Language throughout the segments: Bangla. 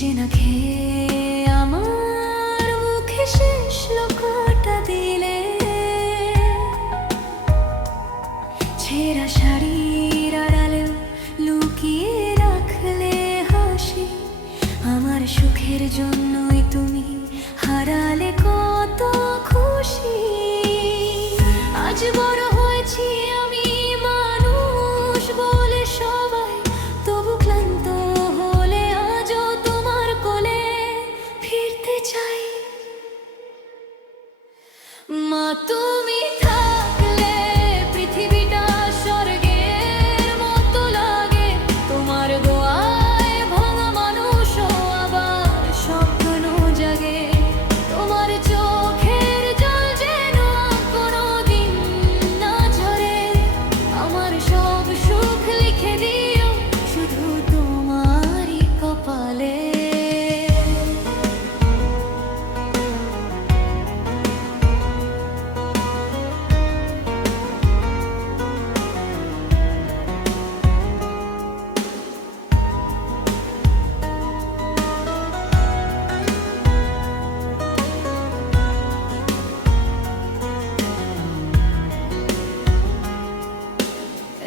নিজে না খেয়ে আমার মুখে শেষ লোকটা দিলে, ছেঁড়া শাড়ির আড়ালে লুকিয়ে রাখলে হাসি। আমার সুখের জন্যই তুমি হারালে কত খুশি। আজ বড় হয়েছি আমি মানুষ বলে সবাই, তবু ক্লান্ত হলে আজও তোমার কোলে ফিরতে চাই। মা তুমি থাকলে পৃথিবীটা স্বর্গের মতো লাগে। তোমার দোয়ায় ভাঙা মানুষও আবার স্বপ্ন জাগে। তোমার চোখের জল যেন কোনোদিন না ঝরে। আমার সব সুখ লিখে দিও শুধু তোমারই কপালে।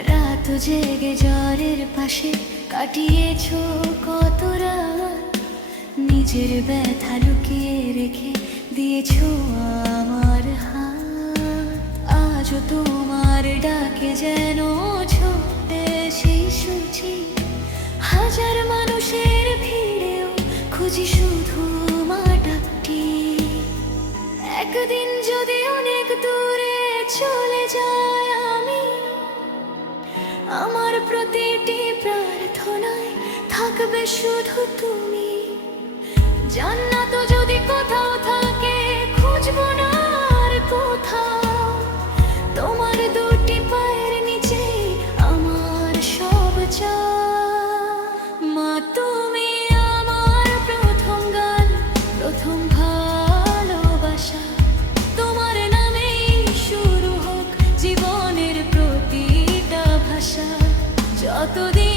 রাত জেগে জ্বরের পাশে কাটিয়েছো কত রাত। নিজের ব্যথা লুকিয়ে রেখে দিয়েছো আমার হাত। আজও তোমার ডাকে যেন ছোটে সেই সুচি। হাজার মানুষের ভিড়েও খুঁজি শুধু মা ডাকটি। একদিন যদি অনেক দূরে চলে যায় আমি, আমার প্রতিটি প্রার্থনায় থাকবে শুধু তুমি। জান্নাত যদি কোথাও থাকে খুঁজবো না আর কোথাও। তোমার দুটি পায়ের নিচে আমার সব চাওয়া। মা তুমি আমার প্রথম গান, প্রথম ভালোবাসা। তোমার নামেই শুরু হোক জীবনের প্রতিটা ভাষা। যতদিন